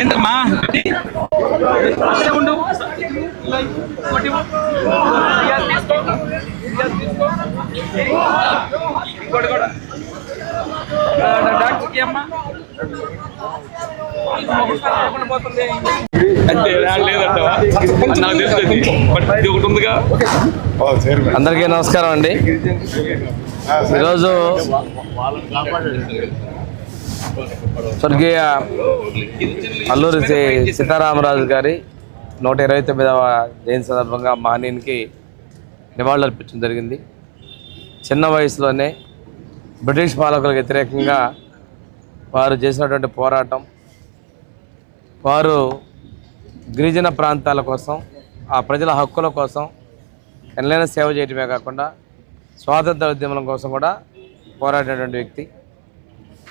ఏంటమ్మా ఇంకోటి కూడా డాక్టర్కి అమ్మా అంటే లేదంటావా నాకు తెలుస్తుంది బట్ ఇది ఒకటి ఉందిగా. అందరికీ నమస్కారం అండి. ఈరోజు స్వర్గీయ అల్లూరి సీతారామరాజు గారి 129వ జయంతి సందర్భంగా మహనీయునికి నివాళులర్పించడం జరిగింది. చిన్న వయసులోనే బ్రిటిష్ పాలకులకు వ్యతిరేకంగా వారు చేసినటువంటి పోరాటం, వారు గిరిజన ప్రాంతాల కోసం, ఆ ప్రజల హక్కుల కోసం ఎన్నైనా సేవ చేయడమే కాకుండా స్వాతంత్ర ఉద్యమం కోసం కూడా పోరాడినటువంటి వ్యక్తి.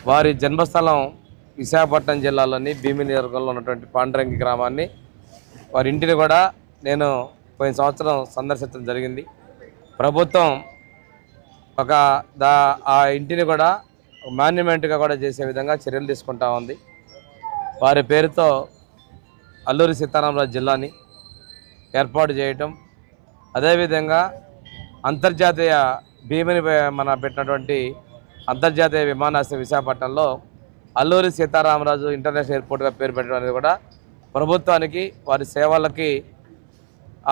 వారి జన్మస్థలం విశాఖపట్నం జిల్లాలోని భీమిలి నియోజకవర్గంలో ఉన్నటువంటి పాండురంగి గ్రామాన్ని, వారి ఇంటిని కూడా నేను పోయిన సంవత్సరం సందర్శించడం జరిగింది. ప్రభుత్వం ఆ ఇంటిని కూడా మాన్యుమెంట్గా కూడా చేసే విధంగా చర్యలు తీసుకుంటా ఉంది. వారి పేరుతో అల్లూరి సీతారామరాజు జిల్లాని ఏర్పాటు చేయటం, అదేవిధంగా అంతర్జాతీయ భీమిని పెట్టినటువంటి అంతర్జాతీయ విమానాశ్రయం విశాఖపట్నంలో అల్లూరి సీతారామరాజు ఇంటర్నేషనల్ ఎయిర్పోర్ట్గా పేరు పెట్టడం అనేది కూడా ప్రభుత్వానికి వారి సేవలకి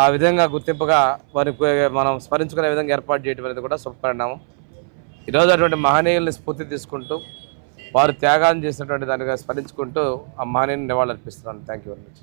ఆ విధంగా గుర్తింపుగా వారికి మనం స్మరించుకునే విధంగా ఏర్పాటు చేయడం అనేది కూడా శుభపరిణామం. ఈరోజు అటువంటి మహనీయుల్ని స్ఫూర్తి తీసుకుంటూ వారు త్యాగాన్ని చేసినటువంటి దానిగా స్మరించుకుంటూ ఆ మహనీయుని నివాళులర్పిస్తున్నాను. Thank you very much.